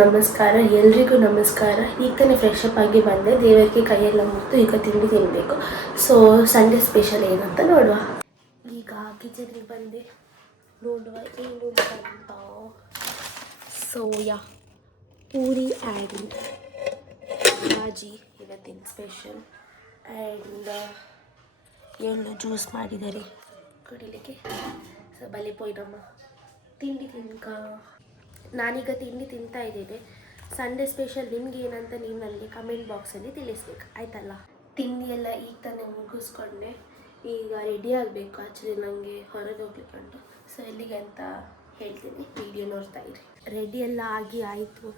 ನಮಸ್ಕಾರ, ಎಲ್ರಿಗೂ ನಮಸ್ಕಾರ. ಈಗ ತಾನೇ ಫ್ರೆಶ್ ಅಪ್ ಆಗಿ ಬಂದೆ, ದೇವರಿಗೆ ಕೈಯೆಲ್ಲ ಮುಗಿದು ಈಗ ತಿಂಡಿ ತಿನ್ನಬೇಕು. ಸೊ ಸಂಡೇ ಸ್ಪೆಷಲ್ ಏನಂತ ನೋಡುವ. ಈಗ ಕಿಚನ್ಗೆ ಬಂದೆ, ನೋಡುವ ಏನು ಅಂತ. ಸೋಯಾ ಪೂರಿ ಆ್ಯಂಡ್ ಭಾಜಿ ಇವತ್ತಿನ ಸ್ಪೆಷಲ್. ಆ್ಯಂಡ್ ಎಳ್ಳು ಜ್ಯೂಸ್ ಮಾಡಿದ್ದಾರೆ ಕುಡಿಲಿಕ್ಕೆ. ಸೊ ಬಲೆ ಪೋಯ್ ನಮ್ಮ ತಿಂಡಿ ತಿನ್ಕ. ನಾನೀಗ ತಿಂಡಿ ತಿಂತಾ ಇದ್ದೇನೆ. ಸಂಡೇ ಸ್ಪೆಷಲ್ ನಿಮ್ಗೆ ಏನಂತ ನೀವು ನನಗೆ ಕಮೆಂಟ್ ಬಾಕ್ಸಲ್ಲಿ ತಿಳಿಸ್ಬೇಕು, ಆಯ್ತಲ್ಲ. ತಿಂಡಿ ಎಲ್ಲ ಈಗ ತಾನೇ ಮುಗಿಸ್ಕೊಂಡೆ, ಈಗ ರೆಡಿ ಆಗಬೇಕು. ಆ್ಯಕ್ಚುಲಿ ನನಗೆ ಹೊರಗೆ ಹೋಗ್ಲಿಕ್ಕೆ ಉಂಟು. ಸೊ ಎಲ್ಲಿಗೆ ಅಂತ ಹೇಳ್ತೀನಿ, ವಿಡಿಯೋ ನೋಡ್ತಾ ಇರಿ. ರೆಡಿ ಎಲ್ಲ ಆಗಿ ಆಯಿತು.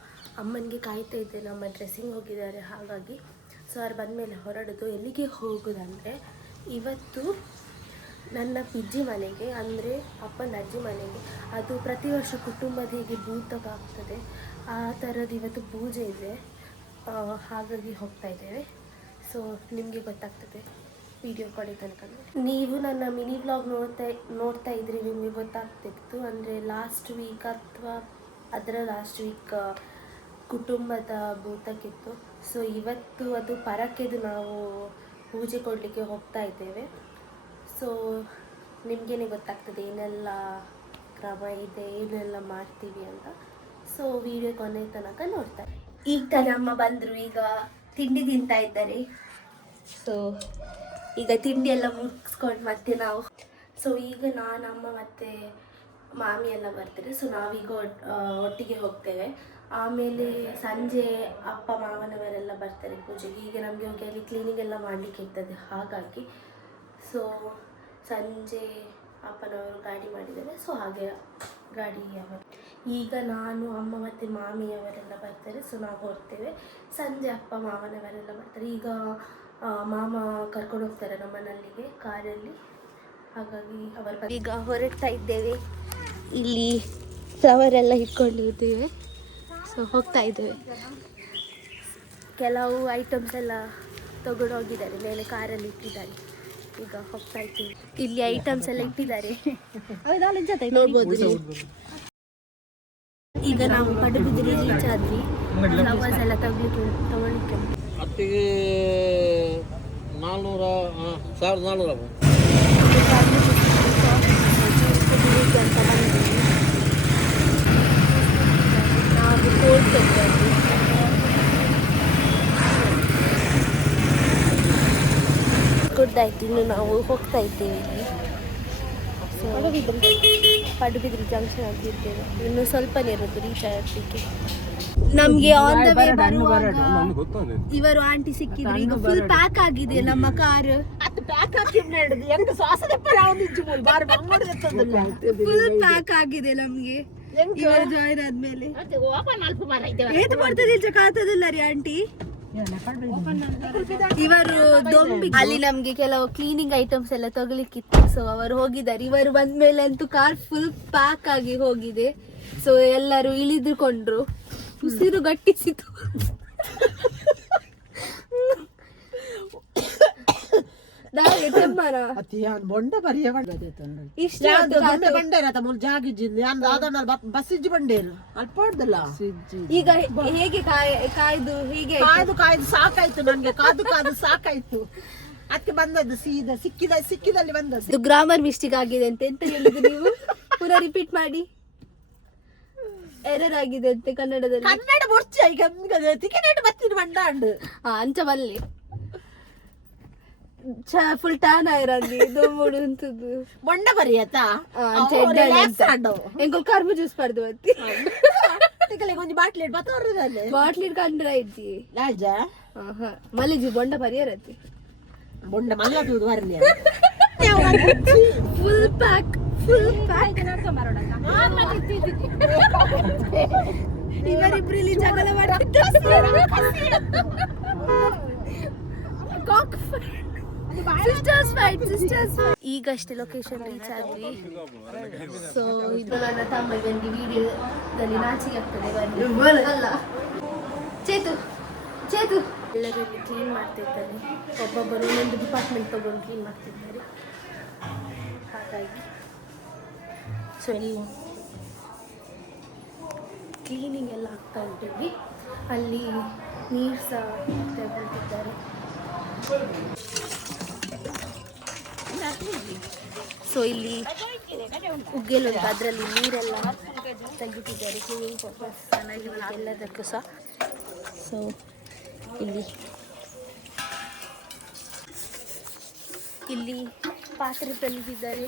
ಅಮ್ಮನಿಗೆ ಕಾಯ್ತಾ ಇದ್ದೆ, ನಮ್ಮ ಡ್ರೆಸ್ಸಿಂಗ್ ಹೋಗಿದ್ದಾರೆ, ಹಾಗಾಗಿ ಸೊ ಅವ್ರು ಬಂದಮೇಲೆ ಹೊರಡೋದು. ಎಲ್ಲಿಗೆ ಹೋಗೋದಂದರೆ ಇವತ್ತು ನನ್ನ ಪಿಜ್ಜಿ ಮನೆಗೆ, ಅಂದರೆ ಅಪ್ಪನ ಅಜ್ಜಿ ಮನೆಗೆ. ಅದು ಪ್ರತಿ ವರ್ಷ ಕುಟುಂಬದ ಹೀಗೆ ಭೂತವಾಗ್ತದೆ, ಆ ಥರದ್ದು ಇವತ್ತು ಪೂಜೆ ಇದೆ, ಹಾಗಾಗಿ ಹೋಗ್ತಾ ಇದ್ದೇವೆ. ಸೊ ನಿಮಗೆ ಗೊತ್ತಾಗ್ತದೆ ವಿಡಿಯೋ ಕೊಡಿ ತನಕ. ನೀವು ನನ್ನ ಮಿನಿ ವ್ಲಾಗ್ ನೋಡ್ತಾ ಇದ್ರಿ, ನಿಮಗೆ ಗೊತ್ತಾಗ್ತಿತ್ತು. ಅಂದರೆ ಲಾಸ್ಟ್ ವೀಕ್ ಅಥವಾ ಅದರ ಲಾಸ್ಟ್ ವೀಕ್ ಕುಟುಂಬದ ಭೂತಕ್ಕಿತ್ತು. ಸೊ ಇವತ್ತು ಅದು ಪರಕ್ಕೆದು ನಾವು ಪೂಜೆ ಕೊಡಲಿಕ್ಕೆ ಹೋಗ್ತಾ ಇದ್ದೇವೆ. ಸೊ ನಿಮಗೇನೆ ಗೊತ್ತಾಗ್ತದೆ ಏನೆಲ್ಲ ಕ್ರಮ ಇದೆ, ಏನೆಲ್ಲ ಮಾಡ್ತೀವಿ ಅಂತ. ಸೊ ವಿಡಿಯೋ ಕೊನೆ ತನಕ ನೋಡ್ತಾರೆ. ಈಗ ತಾನೇ ಅಮ್ಮ ಬಂದರು, ಈಗ ತಿಂಡಿ ತಿಂತಾ ಇದ್ದಾರೆ. ಸೊ ಈಗ ತಿಂಡಿ ಎಲ್ಲ ಮುಗಿಸ್ಕೊಂಡು ಮತ್ತೆ ನಾವು, ಸೊ ಈಗ ನಾನು, ಅಮ್ಮ ಮತ್ತು ಮಾಮಿ ಎಲ್ಲ ಬರ್ತಾರೆ. ಸೊ ನಾವೀಗ ಒಟ್ಟಿಗೆ ಹೋಗ್ತೇವೆ. ಆಮೇಲೆ ಸಂಜೆ ಅಪ್ಪ ಮಾವನವರೆಲ್ಲ ಬರ್ತಾರೆ ಪೂಜೆಗೆ. ಹೀಗೆ ನಮಗೆ ಹೋಗಿ ಅಲ್ಲಿ ಕ್ಲೀನಿಂಗ್ ಎಲ್ಲ ಮಾಡಲಿಕ್ಕೆ ಇರ್ತದೆ, ಹಾಗಾಗಿ. ಸೊ ಸಂಜೆ ಅಪ್ಪನವರು ಗಾಡಿ ಮಾಡಿದ್ದಾರೆ, ಸೊ ಹಾಗೆ ಗಾಡಿ ಈಗ ನಾನು, ಅಮ್ಮ ಮತ್ತು ಮಾಮಿಯವರೆಲ್ಲ ಬರ್ತಾರೆ. ಸೊ ನಾವು ಹೊರಡ್ತೇವೆ. ಸಂಜೆ ಅಪ್ಪ ಮಾವನವರೆಲ್ಲ ಬರ್ತಾರೆ. ಈಗ ಮಾಮ ಕರ್ಕೊಂಡು ಹೋಗ್ತಾರೆ ನಮ್ಮನಲ್ಲಿಗೆ ಕಾರಲ್ಲಿ, ಹಾಗಾಗಿ ಅವರು ಈಗ ಹೊರಡ್ತಾ ಇದ್ದೇವೆ. ಇಲ್ಲಿ ಫ್ಲವರೆಲ್ಲ ಇಟ್ಕೊಂಡಿದ್ದೇವೆ. ಸೊ ಹೋಗ್ತಾ ಇದ್ದೇವೆ. ಕೆಲವು ಐಟಮ್ಸ್ ಎಲ್ಲ ತಗೊಂಡು ಹೋಗಿದ್ದಾರೆ, ಮೇಲೆ ಕಾರಲ್ಲಿ ಇಟ್ಟಿದ್ದಾರೆ. ಈಗ ಹೋಗ್ತಾ ಇದ್ದೀವಿ. ಇಲ್ಲಿ ಐಟಮ್ಸ್ ಎಲ್ಲ ಇಟ್ಟಿದ್ದಾರೆ, ನೋಡ್ಬೋದು. ಈಗ ನಾವು ಪಡುಬಿದ್ರಿ ರೀಚ್ ಆದ್ವಿ. ಫ್ಲವರ್ಸ್ ಎಲ್ಲ ತಗೊಳ್ಳಿಕ್ಕೆ ಅತ್ತಿಗೆ 1400 ನಾವು ಕೊಡ್ತೇವೆ. ಕೊಡ್ತಾಯಿತ್ತು, ಇನ್ನು ನಾವು ಹೋಗ್ತಾ ಇದ್ದೇವೆ. ಇಲ್ಲಿ ಸೊ ಪಡುಬಿದ್ರಿ ಜಂಕ್ಷನ್ ಅಂತ ಇದ್ದೇವೆ. ಇನ್ನು ಸ್ವಲ್ಪನೇ ಇರೋದು ರೀಚ್ ಆಗಲಿಕ್ಕೆ. ನಮಗೆ ಆನ್ ದ ವೇ ಬರುವಾಗ ಇವರು ಆಂಟಿ ಸಿಕ್ಕಿದ್ರು. ಈಗ ಫುಲ್ ಪ್ಯಾಕ್ ಆಗಿದೆ ನಮ್ಮ ಕಾರ್. ಫುಲ್ ಪ್ಯಾಕ್ ಆಗಿದೆ ನಮ್ಗೆ. ಇವರು ಜಾಯಿನ್ ಆದ್ಮೇಲೆ ಏತು ಮಾಡ್ತದೆ ಕಾತದಿಲ್ಲ ರೀ ಆಂಟಿ. ಇವರು ದೊಂಬಿ ಅಲ್ಲಿ ನಮ್ಗೆ ಕೆಲವು ಕ್ಲೀನಿಂಗ್ ಐಟಮ್ಸ್ ಎಲ್ಲ ತಗೊಳ್ಳಿಕ್ಕಿತ್ತು. ಸೊ ಅವರು ಹೋಗಿದ್ದಾರೆ. ಇವರು ಬಂದ್ಮೇಲೆ ಅಂತೂ ಕಾರ್ ಫುಲ್ ಪ್ಯಾಕ್ ಆಗಿ ಹೋಗಿದೆ. ಸೊ ಎಲ್ಲರೂ ಇಳಿದುಕೊಂಡ್ರು, ಉಸಿರು ಗಟ್ಟಿಸಿತು. ಈಗ ಹೇಗೆ ಕಾಯ್ದು ಹೀಗೆ ಕಾಯ್ದು ಸಾಕಾಯ್ತು, ನಂಗೆ ಕಾದು ಸಾಕಾಯ್ತು. ಅದಕ್ಕೆ ಬಂದದ್ದು ಸೀದಾ ಸಿಕ್ಕಿದಲ್ಲಿ ಬಂದದ್ದು. ಗ್ರಾಮರ್ ಮಿಸ್ಟೇಕ್ ಆಗಿದೆ ಅಂತ ಹೇಳಿದ್ರು ನೀವು? ಪುನಃ ರಿಪೀಟ್ ಮಾಡಿ. ಎರರ್ ಆಗಿದೆ ಅಂತೆ ಕನ್ನಡದಲ್ಲಿ. ಕನ್ನಡ ಬರ್ಚ ಈಗ ತಿಕೆಟ್ ಬತ್ತಿನ ಮಂಡಾಂಡು ಅಂಚ ಬಲ್ಲಿ ಫುಲ್ ಟಾನ್ ಆಗಿರಂದಿ ದೊಮ್ಮುಡು ಅಂತದ್ದು ಮೊಂಡ ಬರಿಯತಾ ಎಂಕಲ್ ಕರ್ಮ ಜ್ಯೂಸ್ ಪಡ್ದು ಬತ್ತಿ ಕೊಂಚ ಬಾಟ್ಲಿ ಬತ್ತವರದಲ್ಲಿ ಬಾಟ್ಲಿ ಕಂಡ್ರ ಇದ್ದಿ ರಾಜ ಮಲ್ಲಿಜಿ ಬೊಂಡ ಪರಿಯರತಿ ಬೊಂಡ ಮಲ್ಲದು ಬರ್ಲಿ ಫುಲ್ ಪ್ಯಾಕ್ ಇವರಿಬ್ರಲ್ಲಿ ಜಗಳ ಮಾಡ್ತಿದ್ದಾರೆ. ಈಗಷ್ಟೇ ಲೊಕೇಶನ್ ರೀಚ್ ಆದ್ವಿ. ಸೊ ಇದು ನನ್ನ ತಮ್ಮಗೆ ವಿಡಿಯೋದಲ್ಲಿ ನಾಚಿಕೆ ಆಗ್ತದೆ ಅಲ್ಲ. ಚೇತು ಎಲ್ಲರಲ್ಲಿ ಕ್ಲೀನ್ ಮಾಡ್ತಿದ್ದಾರೆ. ಒಬ್ಬೊಬ್ಬರು ಒಂದೊಂದು ಡಿಪಾರ್ಟ್ಮೆಂಟ್ ತಗೊಂಡು ಕ್ಲೀನ್ ಮಾಡ್ತಿದ್ದಾರೆ. ಹಾಗಾಗಿ ಸೊ ಕ್ಲೀನಿಂಗ್ ಎಲ್ಲ ಆಗ್ತಾ ಉಂಟಿದ್ವಿ. ಅಲ್ಲಿ ನೀರು ಸಹ ತಗೊಳ್ತಿದ್ದಾರೆ. ಸೊ ಇಲ್ಲಿ ಉಗ್ಗೆಲ್ ಉಂಟು, ಅದರಲ್ಲಿ ನೀರೆಲ್ಲ ತೆಗಿತಿದ್ದಾರೆ ಕ್ಲೀನಿಂಗ್ ಪರ್ಪಸ್ ಎಲ್ಲದಕ್ಕೂ ಸಹ. ಸೊ ಇಲ್ಲಿ ಪಾತ್ರೆ ತಂದಿದ್ದಾರೆ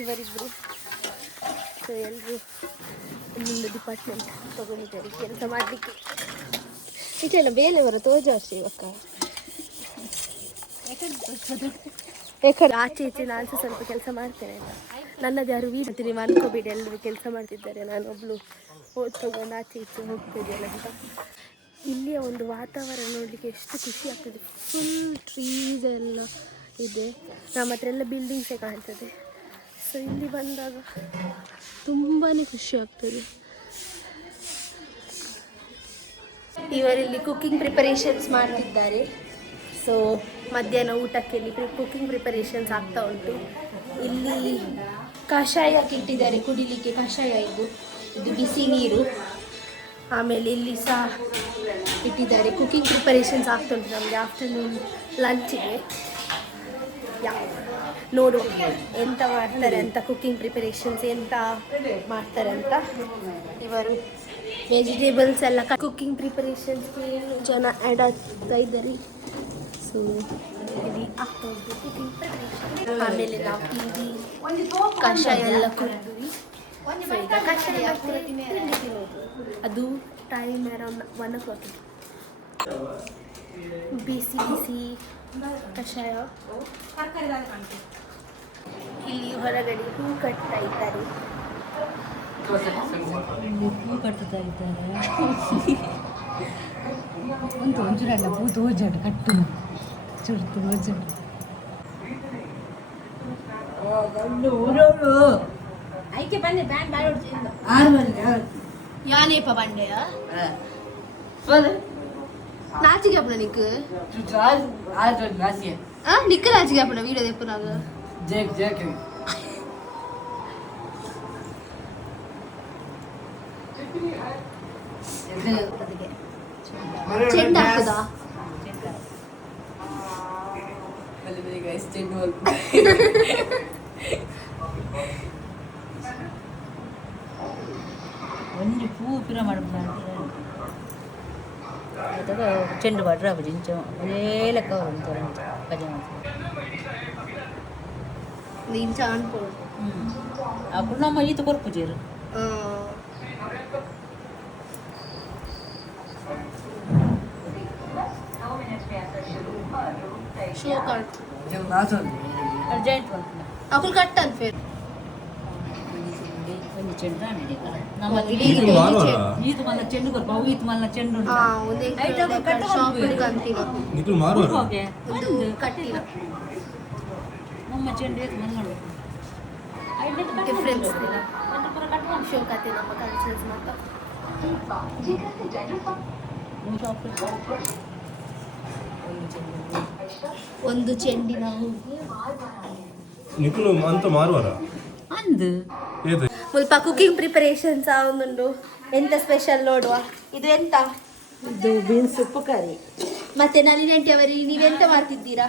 ಇವರಿಬ್ಬರು. ಸೊ ಎಲ್ಲರೂ ಒಂದೊಂದು ಡಿಪಾರ್ಟ್ಮೆಂಟ್ ತಗೊಂಡಿದ್ದಾರೆ ಕೆಲಸ ಮಾಡಲಿಕ್ಕೆ. ಇದೆಲ್ಲ ಬೇಲೆ ಬರ ತೋಜಾಸ್ತಿ ಇವಕ್ಕ ಯಾಕಂದ್ರೆ ಆಚೆ ಈಚೆ ನಾನು ಸಹ ಸ್ವಲ್ಪ ಕೆಲಸ ಮಾಡ್ತೇನೆ ಅಂತ. ನನ್ನದು ಯಾರು ವೀಡ್ತಿ, ನೀವು ಅನ್ಕೋಬೇಡಿ, ಎಲ್ಲರೂ ಕೆಲಸ ಮಾಡ್ತಿದ್ದಾರೆ, ನಾನು ಒಬ್ಳು ತಗೊಂಡು ಆಚೆ ಈಚೆ ಹೋಗ್ತಿದ್ದೇನೆ ಅಂತ. ಇಲ್ಲಿಯ ಒಂದು ವಾತಾವರಣ ನೋಡಲಿಕ್ಕೆ ಎಷ್ಟು ಖುಷಿ ಆಗ್ತದೆ. ಫುಲ್ ಟ್ರೀಸ್ ಎಲ್ಲ ಇದೆ, ನಮ್ಮ ಹತ್ರ ಎಲ್ಲ ಬಿಲ್ಡಿಂಗ್ಸೇ ಕಾಣ್ತದೆ. ಸೊ ಇಲ್ಲಿ ಬಂದಾಗ ತುಂಬಾ ಖುಷಿ ಆಗ್ತದೆ. ಇವರಲ್ಲಿ ಕುಕ್ಕಿಂಗ್ ಪ್ರಿಪರೇಷನ್ಸ್ ಮಾಡ್ತಿದ್ದಾರೆ. ಸೊ ಮಧ್ಯಾಹ್ನ ಊಟಕ್ಕೆ ಇಲ್ಲಿ ಕುಕ್ಕಿಂಗ್ ಪ್ರಿಪರೇಷನ್ಸ್ ಆಗ್ತಾ ಉಂಟು. ಇಲ್ಲಿ ಕಷಾಯಕ್ಕೆ ಇಟ್ಟಿದ್ದಾರೆ ಕುಡಿಲಿಕ್ಕೆ, ಕಷಾಯ ಇದು ಬಿಸಿ ನೀರು. ಆಮೇಲೆ ಇಲ್ಲಿ ಸಹ ಇಟ್ಟಿದ್ದಾರೆ. ಕುಕ್ಕಿಂಗ್ ಪ್ರಿಪರೇಷನ್ಸ್ ಆಗ್ತಾ ಉಂಟು ನಮಗೆ ಆಫ್ಟರ್ನೂನ್ ಲಂಚಿಗೆ. ನೋಡುವ ಎಂತ ಮಾಡ್ತಾರೆ ಅಂತ, ಕುಕ್ಕಿಂಗ್ ಪ್ರಿಪರೇಷನ್ಸ್ ಎಂತ ಮಾಡ್ತಾರೆ ಅಂತ. ಇವರು ವೆಜಿಟೇಬಲ್ಸ್ ಎಲ್ಲ ಕುಕ್ಕಿಂಗ್ ಪ್ರಿಪರೇಷನ್ಸ್ಗೆ ಜನ ಆ್ಯಡ್ ಆಗ್ತಾ ಇದ್ದಾರೆ. ಸೊ ಇಲ್ಲಿ ಆಗ್ತಾ ಉಂಟು ಕುಕ್ಕಿಂಗ್ ಪ್ರಿಪರೇಷನ್. ಆಮೇಲೆ ನಾವು ತಿಂಡಿ ಕಷಾಯ ಎಲ್ಲ ಕುಡಿದ್ವಿ. ಸೊ ಈಗ ಕಷಾಯ ತಿಂಡಿ ತಿನ್ನೋದು. ಅದು ಟೈಮ್ ಅರೌಂಡ್ 1 o'clock. ಬಿಸಿ ಬಿಸಿ ಕಷಾಯ. ಇಲ್ಲಿ ಹೊರಗಡೆ ಹೂ ಕಟ್ತಾ ಇದ್ದಾರೆ. ಹೂ ಕಟ್ಟುತ್ತಾ ಇದ್ದಾರೆ. ಒಂದು ಒಂಚೂರಲ್ಲ ಹೂ ತೋಜಾಡು ಕಟ್ಟು ಚುರು ತೋಜಾಡು ಐಕೆ ಬನ್ನಿ ಬ್ಯಾಂಡ್ ಬಾಯ್ ಯಾನೇಪ ಬಂಡೆಯ ನಾಚಿಗೆ ಅಪ್ಪನ ನಿಕ್ಕು ನಿಕ್ಕ ನಾಚಿಗೆ ಅಪ್ಪನ ವೀಡಿಯೋ ತೆಪ್ಪನಾಗ ಚೆಂಡ ಹಾಕುದಾ ಒಂದು ಪೂ ಪಿರ ಮಾಡ್ಬೋದು ಅಥವಾ ಚೆಂಡು ಬಾಡ್ರ ಜಿಂಚು ಅದೇ ಲೆಕ್ಕ ಅಂತಾರೆ ಕಜೆ ಇಂಚ ಅನ್ಕೊಳ್ಳು. ಅప్పుడు ನಮ್ಮ ಈತ ಕೊರ್ಪುಜೀರು ಶೋ ಕಾರ್ಡ್ ಅರ್ಜೆಂಟ್ ಮಾಡ್ತೀನಿ ಅಕುಲ್ ಕಟ್ ಅಂತ ಫೇರ್ ಒಂದು ಚೆಂಡು ರಾಣಿದೆ ನಮ್ಮ ಈತ ಮಲ್ಲ ಚೆಂಡು ಕೊರ್ಪ ಅವು ಈತ ಮಲ್ಲ ಚೆಂಡು ನಮ್ಮ ಚೆಂಡು ಏತ್ ಮಲ್ಲ ಮಾಡ್ಬೇಕು ಡಿಫ್ರೆನ್ಸ್ ಶೋ ಕತೆ ನಮ್ಮ ಕಲ್ಚರ್ಸ್ ಮಾತ್ರ. ಒಂದು ಚೆಂಡಿನ ಹೂವು ನಿಖಿಲು ಅಂತ ಮಾರುವಾರ ಅಂದು ಸ್ವಲ್ಪ ಕುಕಿಂಗ್ ಪ್ರಿಪರೇಷನ್ಸ್ ಒಂದುಂಡು. ಎಂತ ಸ್ಪೆಷಲ್ ನೋಡುವ. ಇದು ಎಂತ? ಇದು ಬೀನ್ಸ್ ಉಪ್ಪು ಕರಿ. ಮತ್ತೆ ನಳಿನಿ ಅವರಿ ನೀವೆಂತ ಮಾಡ್ತಿದ್ದೀರಾ?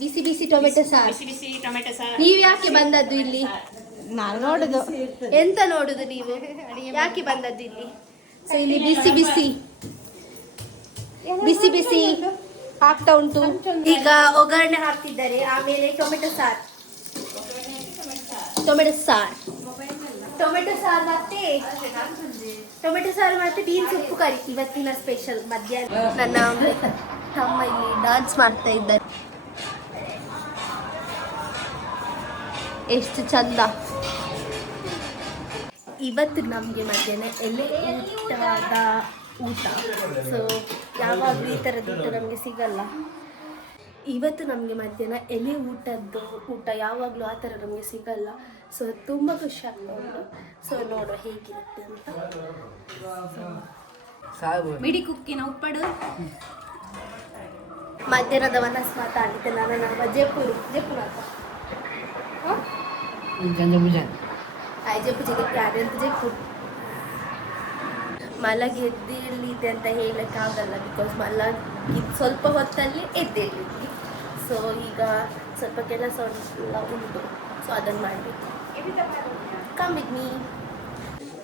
ಬಿಸಿ ಬಿಸಿ ಟೊಮೆಟೊ ಸಾರು. ನೀವು ಯಾಕೆ ಬಂದದ್ದು ಇಲ್ಲಿ? ನಾನು ನೋಡುದು. ಎಂತ ನೋಡುದು ನೀವು? ಯಾಕೆ ಬಂದದ್ದು ಇಲ್ಲಿ? ಸೊ ಇಲ್ಲಿ ಬಿಸಿ ಬಿಸಿ ಬಿಸಿ ಬಿಸಿ ಆಗ್ತಾ ಉಂಟು. ಈಗ ಒಗ್ಗರಣೆ ಹಾಕ್ತಿದ್ದಾರೆ. ಆಮೇಲೆ ಟೊಮೆಟೊ ಸಾರು ಮತ್ತೆ ಬೀನ್ಸ್ ಉಪ್ಪು ಕರಿ ಇವತ್ತಿನ ಸ್ಪೆಷಲ್ ಮಧ್ಯಾಹ್ನ. ನನ್ನ ತಮ್ಮ ಇಲ್ಲಿ ಡಾನ್ಸ್ ಮಾಡ್ತಾ ಇದ್ದಾರೆ. ಎಷ್ಟು ಚಂದ. ಇವತ್ತು ನಮಗೆ ಮಧ್ಯಾಹ್ನ ಎಲೆ ಊಟದ ಊಟ. ಸೊ ಯಾವಾಗಲೂ ಈ ಥರದ್ದು ಊಟ ನಮಗೆ ಸಿಗಲ್ಲ. ಇವತ್ತು ನಮಗೆ ಮಧ್ಯಾಹ್ನ ಎಲೆ ಊಟದ್ದು ಊಟ ಯಾವಾಗಲೂ ಆ ಥರ ನಮಗೆ ಸಿಗಲ್ಲ. ಸೊ ತುಂಬ ಖುಷಿ ಆಗ್ತಾ ಉಂಟು. ಸೊ ನೋಡುವ ಹೇಗಿರುತ್ತೆ ಅಂತ. ಬಿಡಿ ಕುಕ್ಕಿನ ಉಪ್ಪಡು ಮಧ್ಯಾಹ್ನದ ವನಸ್ ಮಾತಾಡಿದ್ದೆ ನಾನು. ನಮ್ಮ ಜೈಪುರ ಅಂತ ಜೈಪುರ ಜೈಪುರ ಮಲಗಿ ಎದ್ದೇಳಿದೆ ಅಂತ ಹೇಳೋಕ್ಕಾಗಲ್ಲ, ಬಿಕಾಸ್ ಮಲಗಿದ್ದು ಸ್ವಲ್ಪ ಹೊತ್ತಲ್ಲಿ ಎದ್ದೇಳಲಿಕ್ಕೆ. ಸೊ ಈಗ ಸ್ವಲ್ಪ ಕೆಲಸ ಎಲ್ಲ ಉಂಟು, ಸೊ ಅದನ್ನು ಮಾಡಬೇಕು. Come with me.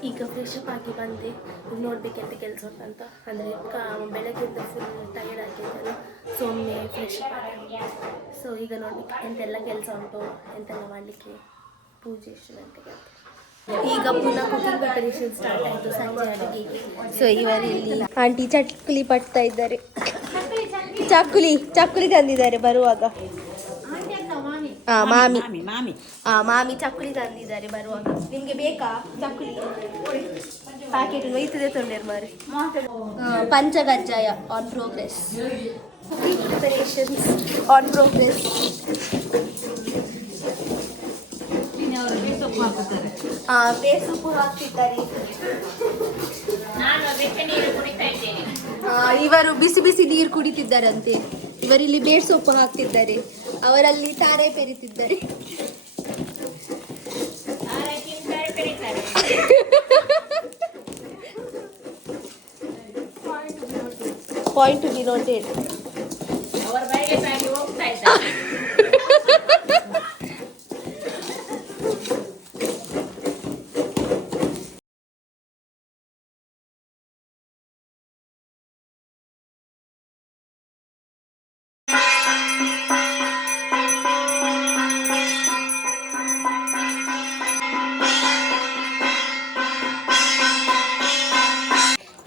ಈಗ ಫ್ರೆಶ್ ಅಪ್ ಆಗಿ ಬಂದೆ. ನೋಡಬೇಕೆಂತ ಕೆಲಸ ಉಂಟಂತ, ಅಂದರೆ ಬೆಳಗ್ಗೆಯಿಂದ ಫುಲ್ ಟಯರ್ಡ್ ಆಗಿದ್ದಲ್ಲ, ಸೊ ಒಮ್ಮೆ ಫ್ರೆಶ್ ಅಪ್ ಆಗಿ. ಸೊ ಈಗ ನೋಡಬೇಕು ಎಂತೆಲ್ಲ ಕೆಲಸ ಉಂಟು, ಎಂತೆಲ್ಲ ಮಾಡಲಿಕ್ಕೆ, ಪೂಜೆ ಎಷ್ಟು ಗಂಟೆಗೆ ಅಂತ. ಈಗ ಪುನಃ ಕುಕಿಂಗ್ ಪ್ರಿಪರೇಷನ್ ಸ್ಟಾರ್ಟ್ ಆಯಿತು ಸಂಜೆ ಅಡುಗೆಗೆ. ಸೊ ಇವರಲ್ಲಿ ಆಂಟಿ ಚಕ್ಕುಲಿ ಪಡ್ತಾ ಇದ್ದಾರೆ. ಚಕ್ಕುಲಿ ತಂದಿದ್ದಾರೆ ಬರುವಾಗ. ಮಾಮಿ ಚಕ್ಕುಲಿ ತಂದಿದ್ದಾರೆ ಬರುವಾಗ. ನಿಮಗೆ ಬೇಕಾ ಚಕ್ಕುಲಿ? ಪ್ಯಾಕೆಟ್ ಒಯ್ತದೆ ತೊಂದರೆ ಮಾರಿ. ಪಂಚಗಜ್ಜಾಯ on progress. Preparations on progress. ಬೇಸೊಪ್ಪು ಹಾಕ್ತಿದ್ದಾರೆ. ಇವರು ಬಿಸಿ ಬಿಸಿ ನೀರು ಕುಡಿತಿದ್ದಾರಂತೆ. ಇವರಿಲ್ಲಿ ಬೇಸೊಪ್ಪು ಹಾಕ್ತಿದ್ದಾರೆ, ಅವರಲ್ಲಿ ತಾರೆ ಪೆರಿತಿದ್ದಾರೆ. Point to be noted.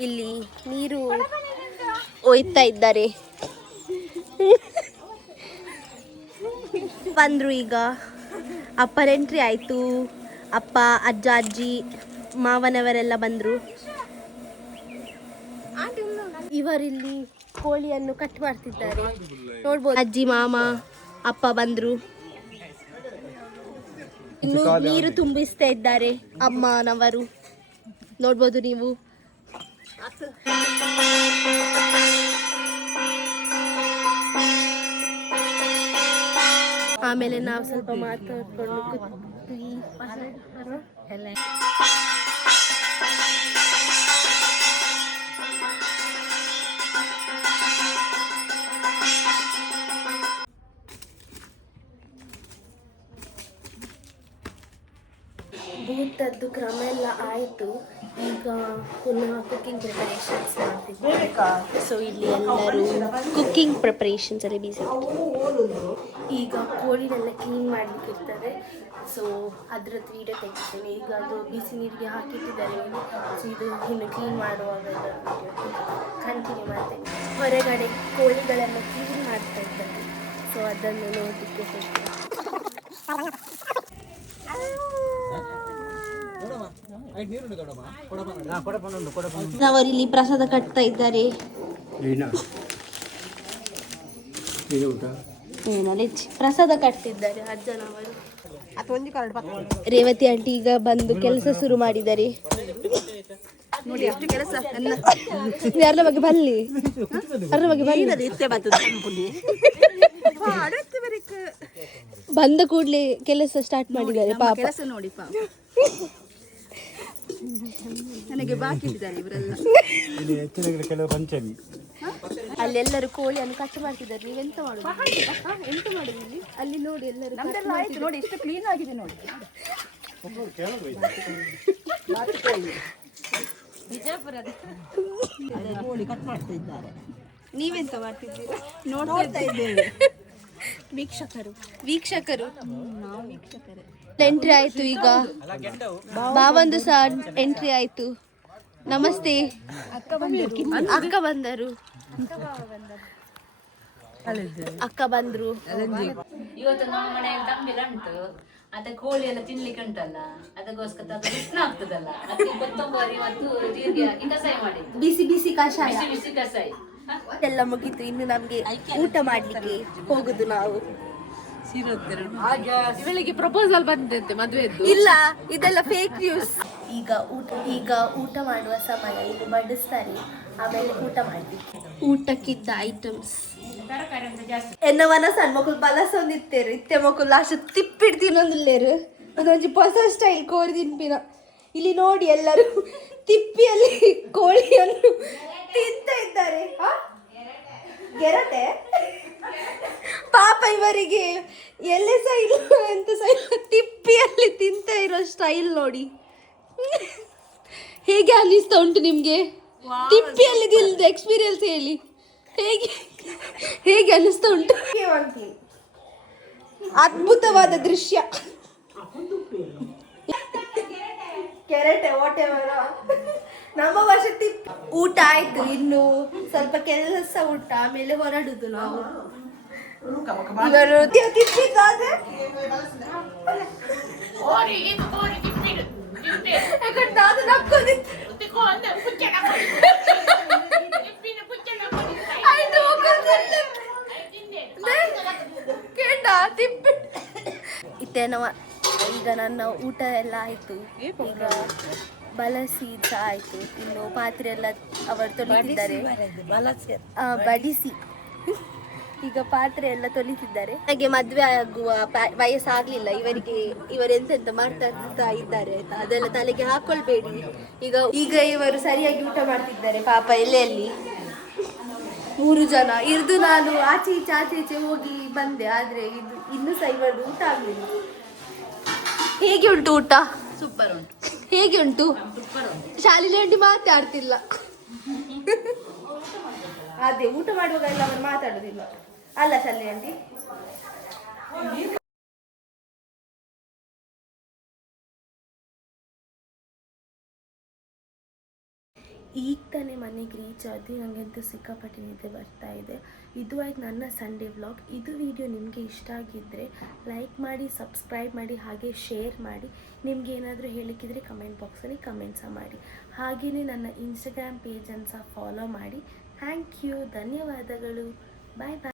ಇಲ್ಲಿ ನೀರು ಒಯ್ತಾ ಇದ್ದಾರೆ. ಬಂದರು ಈಗ. ಅಪ್ಪರ ಎಂಟ್ರಿ ಆಯಿತು. ಅಪ್ಪ, ಅಜ್ಜ, ಅಜ್ಜಿ, ಮಾವನವರೆಲ್ಲ ಬಂದರು. ಇವರಿಲ್ಲಿ ಕೋಳಿಯನ್ನು ಕಟ್ ಮಾಡ್ತಿದ್ದಾರೆ, ನೋಡ್ಬೋದು. ಅಜ್ಜಿ, ಮಾಮ, ಅಪ್ಪ ಬಂದರು. ಇನ್ನು ನೀರು ತುಂಬಿಸ್ತಾ ಇದ್ದಾರೆ ಅಮ್ಮನವರು, ನೋಡ್ಬೋದು ನೀವು. ಆಮೇಲೆ ನಾವು ಸ್ವಲ್ಪ ಮಾತಾಡ್ಕೊಂಡು ಕೂತ್ವಿ. ಭೂತದ್ದು ಕ್ರಮ ಎಲ್ಲ ಆಯಿತು. ಈಗ ಪುನಃ ಕುಕ್ಕಿಂಗ್ ಪ್ರಿಪರೇಷನ್ಸ್ ಮಾಡ್ತಿದ್ದೀವಿ. ಸೊ ಇಲ್ಲಿ ಎಲ್ಲರೂ ಕುಕ್ಕಿಂಗ್ ಪ್ರಿಪರೇಷನ್ಸ್ ಅಲ್ಲಿ ಬಿಸಿ. ಈಗ ಕೋಳಿನೆಲ್ಲ ಕ್ಲೀನ್ ಮಾಡಲಿಕ್ಕೆ ಇರ್ತದೆ, ಸೊ ಅದ್ರದ್ದು ವೀಡಿಯೋ ತೆಗಿತೇನೆ. ಈಗ ಅದು ಬಿಸಿ ನೀರಿಗೆ ಹಾಕಿಟ್ಟಿದ್ದಾರೆ, ಸೊ ಇದು ಇನ್ನು ಕ್ಲೀನ್ ಮಾಡುವಾಗ ಕಂಟಿನ್ಯೂ ಮಾಡ್ತೇನೆ. ಹೊರಗಡೆ ಕೋಳಿಗಳೆಲ್ಲ ಕ್ಲೀನ್ ಮಾಡ್ತಾ ಇದ್ದಾರೆ, ಸೊ ಅದನ್ನು ನೋಡಲಿಕ್ಕೆ ಹೋಗ್ತೇನೆ. ಅವರಿಲ್ಲಿ ಪ್ರಸಾದ ಕಟ್ತಾ ಇದ್ದಾರೆ. ಪ್ರಸಾದ ಕಟ್ತಿದ್ದಾರೆ ಅಜ್ಜನವರು. ರೇವತಿ ಆಂಟಿ ಈಗ ಬಂದು ಕೆಲಸ ಶುರು ಮಾಡಿದ್ದಾರೆ. ನೋಡಿ ಎಷ್ಟು ಕೆಲಸ. ಯಾರ ಬಗ್ಗೆ ಬಲ್ಲಿ ಅದ್ರ ಬಗ್ಗೆ ಬಂದ ಕೂಡಲೇ ಕೆಲಸ ಸ್ಟಾರ್ಟ್ ಮಾಡಿದ್ದಾರೆ. ಪಾಪ ನೋಡಿ, ನನಗೆ ಬಾಕಿ ಇದ್ದಾರೆ ಇವರೆಲ್ಲ. ಅಲ್ಲೆಲ್ಲರೂ ಕೋಳಿಯನ್ನು ಕಟ್ ಮಾಡ್ತಿದ್ದಾರೆ. ನೀವೆಂತ ಮಾಡುದು? ಎಂತ ಮಾಡುದು ಇಲ್ಲಿ? ಅಲ್ಲಿ ನೋಡಿ ಎಲ್ಲರೂ ನೋಡಿ ಎಷ್ಟು ಕ್ಲೀನ್ ಆಗಿದೆ ನೋಡಿ. ಬಿಜಾಪುರದ ಕೋಳಿ ಕಟ್ ಮಾಡ್ತಾ ಇದ್ದಾರೆ. ನೀವೆಂತ ಮಾಡ್ತಿದ್ದೀರಾ? ನೋಡ್ತಾ ಇದ್ದೇವೆ. ವೀಕ್ಷಕರು ನಾವು ವೀಕ್ಷಕರೇ. ಎಂಟ್ರಿ ಆಯ್ತು. ಈಗ ಬಾವಂದು ಸಹ ಎಂಟ್ರಿ ಆಯ್ತು. ನಮಸ್ತೆ. ಅಕ್ಕ ಬಂದರು. ಇವತ್ತು ನಮ್ಮ ಮನೆಯಲ್ಲಿ ತಂಬಿಲ ಉಂಟು, ಅದ ಕೋಳಿ ಎಲ್ಲ ತಿನ್ಲಿಕ್ಕೆ ಉಂಟಲ್ಲ, ಅದಕ್ಕೋಸ್ಕರ ಅದು ಉಷ್ಣ ಆಗ್ತದಲ್ಲ, ಅದಕ್ಕೆ ಕೊತ್ತಂಬರಿ ಮತ್ತು ಜೀರಿಗೆ ಹಾಕಿ ಕಷಾಯ ಮಾಡಿದ್ದು. ಬಿಸಿ ಕಷಾಯ. ಬಿಸಿ ಕಷಾಯ ಎಲ್ಲ ಮುಗೀತು. ಇನ್ನು ನಮ್ಗೆ ಊಟ ಮಾಡ್ಲಿಕ್ಕೆ ಹೋಗುದು ನಾವು. ಇವಳಿಗೆ ಪ್ರಪೋಸಲ್ ಬಂದಂತೆ ಮದುವೆದ್ದು. ಇಲ್ಲ, ಇದೆಲ್ಲ ಫೇಕ್ ನ್ಯೂಸ್. ಈಗ ಊಟ ಮಾಡುವ ಸಮಯ. ಇದು ಬಡಿಸ್ತಾರೆ, ಆಮೇಲೆ ಊಟ ಮಾಡ್ಲಿಕ್ಕೆ. ಊಟಕ್ಕಿದ್ದ ಐಟಮ್ಸ್ ಎನ್ನವನ ಸಣ್ಣ ಮಕ್ಕಳು ಬಲಸೊಂದಿತ್ತೇರು ಇತ್ತೆ ಮಕ್ಕಳು ಲಾಸ್ಟ್ ತಿಪ್ಪಿಡ್ತೀನೊಂದಿಲ್ಲೇರು ಅದೊಂದು ಹೊಸ ಸ್ಟೈಲ್ ಕೋರಿ ತಿನ್ಪಿನ. ಇಲ್ಲಿ ನೋಡಿ ಎಲ್ಲರೂ ತಿಪ್ಪಿಯಲ್ಲಿ ಕೋಳಿಯನ್ನು ತಿಂತ ಇದ್ದಾರೆ. ಗೆರಟೆ ಪಾಪ ಇವರಿಗೆ ಎಲ್ಲೇ ಸಹ ಇಲ್ಲ ಎಂತ ಸಹ ಇಲ್ಲ, ತಿಪ್ಪಿಯಲ್ಲಿ ತಿಂತ ಇರೋ ಸ್ಟೈಲ್ ನೋಡಿ. ಹೇಗೆ ಅನ್ನಿಸ್ತಾ ಉಂಟು ನಿಮ್ಗೆ? ತಿಪ್ಪಿಯಲ್ಲಿ ತಿಂದ ಎಕ್ಸ್ಪೀರಿಯನ್ಸ್ ಹೇಳಿ, ಹೇಗೆ ಹೇಗೆ ಅನ್ನಿಸ್ತಾ ಉಂಟು? ಅದ್ಭುತವಾದ ದೃಶ್ಯ. ಕೆರಟೆ ವಾಟೆವರ್ ನಮ್ಮ ವರ್ಷ ಊಟ ಆಯ್ತು, ಇನ್ನು ಸ್ವಲ್ಪ ಕೆಲಸ ಊಟ, ಆಮೇಲೆ ಹೊರಡುದು ನಾವು. ಇವರು ತಿಪ್ಪಿದ್ದಾದ್ರೆ ಇತ್ತೇನವ. ಈಗ ನನ್ನ ಊಟ ಎಲ್ಲ ಆಯ್ತು, ಈಗ ಬಲಸಿ ಸಹ ಆಯ್ತು, ಇನ್ನು ಪಾತ್ರೆ ಎಲ್ಲ ಅವರು ತೊಳಿತಿದ್ದಾರೆ, ಬಡಿಸಿ ಈಗ ಪಾತ್ರೆ ಎಲ್ಲ ತೊಳಿತಿದ್ದಾರೆ. ನನಗೆ ಮದುವೆ ಆಗುವ ವಯಸ್ಸಾಗ್ಲಿಲ್ಲ ಇವರಿಗೆ, ಇವರೆಂತೆಂತ ಮಾಡ್ತಾ ಇದ್ದಾರೆ ಆಯ್ತಾ, ಅದೆಲ್ಲ ತಲೆಗೆ ಹಾಕೊಳ್ಬೇಡಿ. ಈಗ ಇವರು ಸರಿಯಾಗಿ ಊಟ ಮಾಡ್ತಿದ್ದಾರೆ ಪಾಪ. ಎಲೆಯಲ್ಲಿ 3 ಜನ ಇರ್ದು ನಾನು ಆಚೆ ಈಚೆ ಹೋಗಿ ಬಂದೆ, ಆದ್ರೆ ಇದು ಇನ್ನೂ ಸಹ ಇವರದ್ದು ಊಟ ಆಗ್ಲಿಲ್ಲ. ಹೇಗೆ ಉಂಟು ಊಟ? ಸೂಪರ್ ಉಂಟು. ಹೇಗೆ ಉಂಟು? ಶಾಲಿನಿ ಆಂಟಿ ಮಾತಾಡ್ತಿಲ್ಲ. ಅದೇ ಊಟ ಮಾಡುವಾಗ ಎಲ್ಲ ಅವರು ಮಾತಾಡುದಿಲ್ಲ ಅಲ್ಲ ಶಾಲಿನಿ ಆಂಟಿ? ಈಗ ತಾನೇ ಮನೆಗೆ ರೀಚ್ ಆದ್ವಿ. ನನಗಂತೂ ಸಿಕ್ಕಾಪಟ್ಟೆ ನಿದ್ದೆ ಬರ್ತಾ ಇದೆ. ಇದು ಆಯ್ತು ನನ್ನ ಸಂಡೇ ವ್ಲಾಗ್. ಇದು ವಿಡಿಯೋ ನಿಮಗೆ ಇಷ್ಟ ಆಗಿದ್ದರೆ ಲೈಕ್ ಮಾಡಿ, ಸಬ್ಸ್ಕ್ರೈಬ್ ಮಾಡಿ, ಹಾಗೆ ಶೇರ್ ಮಾಡಿ. ನಿಮ್ಗೆ ಏನಾದರೂ ಹೇಳಿಕ್ಕಿದ್ರೆ ಕಮೆಂಟ್ ಬಾಕ್ಸಲ್ಲಿ ಕಮೆಂಟ್ ಸಹ ಮಾಡಿ. ಹಾಗೆಯೇ ನನ್ನ ಇನ್ಸ್ಟಾಗ್ರಾಮ್ ಪೇಜನ್ನು ಸಹ ಫಾಲೋ ಮಾಡಿ. ಥ್ಯಾಂಕ್ ಯು, ಧನ್ಯವಾದಗಳು. ಬಾಯ್ ಬಾಯ್.